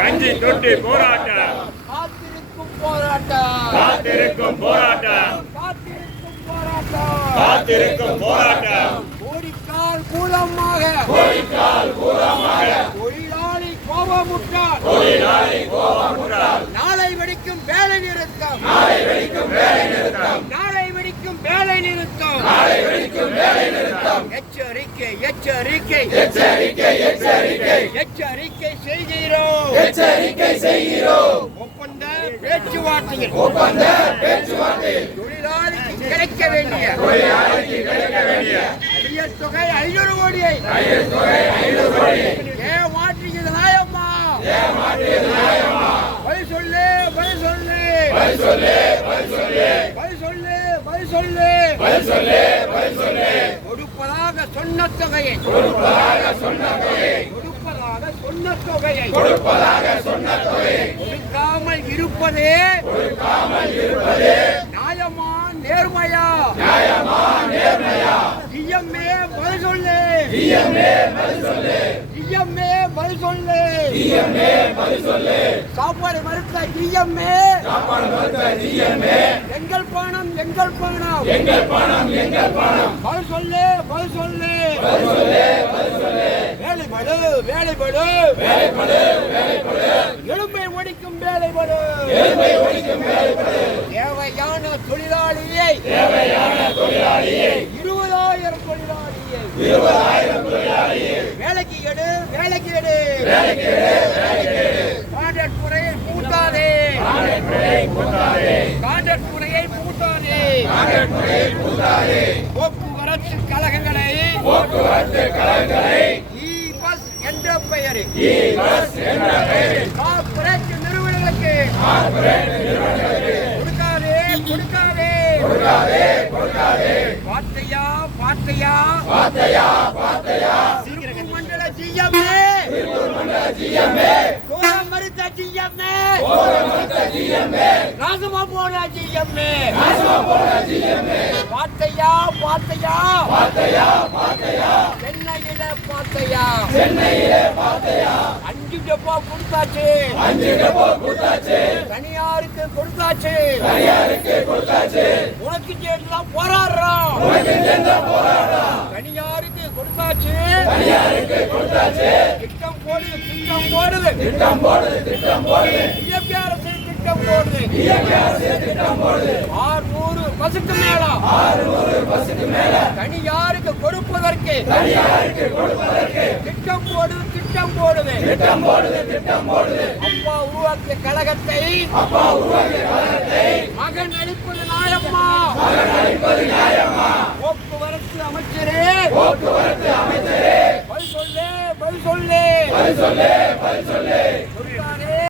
கஞ்சி தொட்டி போராட்டம் காத்திருக்கும் போராட்டம் காத்திருக்கும் போராட்டம் காத்திருக்கும் போராட்டம் காத்திருக்கும் போராட்டம் கோடிக்கால் மூலமாக தொழிலாளி கோபமுற்றார் நாளை வெடிக்கும் வேலை நிறுத்தம் நாளை வெடிக்கும் வேலை நிறுத்தம் எச்சரிக்கை எச்சரிக்கை எச்சரிக்கை செய்கிறோம் ஒப்பந்த பேச்சுவார்த்தையில் தொழிலாளிக்கு கிடைக்க வேண்டிய அரியர் தொகை 500 கோடியை ஏமாற்றியது நியாயமா பதில் சொல்லு கொடுப்பதாக சொன்ன தொகையை கொடுக்காமல் இருப்பதே நியாயமா நேர்மையா ஜிஎம்ஏ பதில் சொல்லு சாப்பாடு மறுத்த ஜிஎம்ஏ எங்கள் பணம் பதில் சொல்லு வேலைப்படு எலும்பை ஒடிக்கும் வேலைப்படு தேவையான தொழிலாளியை 20,000 தொழிலாளியை வேலைக்கு எடு கான்ட்ராக்ட் முறையை பூட்டாதே போக்குவரத்து கழகங்களை பஸ் என்ற பெயரில் கார்ப்பரேட் நிறுவனங்களுக்கு கொடுக்காதே பார்த்தையா திருப்பூர் மண்டல ஜிஎம்ஏ கோலம் மறுத்த ஜிஎம்ஏ ராசமா போன ஜிஎம்ஏ பார்த்தையா சென்னையில பார்த்தையா 5 டப்பா கொடுத்தாச்சு தனியாருக்கு கொடுத்தாச்சு உனக்கு சேர்ந்துதான் போராடுறோம் தனியாருக்கு கொடுத்தாச்சு திட்டம் போடுது பிஜேபி அரசு திட்டம் போடுது 600 பஸ்ஸுக்கு மேல தனியாருக்கு கொடுப்பதற்கு திட்டம் போடுது அப்பா உருவாக்கிய கழகத்தை மகன் அளிப்பது நியாயமா போக்குவரத்து அமைச்சரே பதில் சொல்லு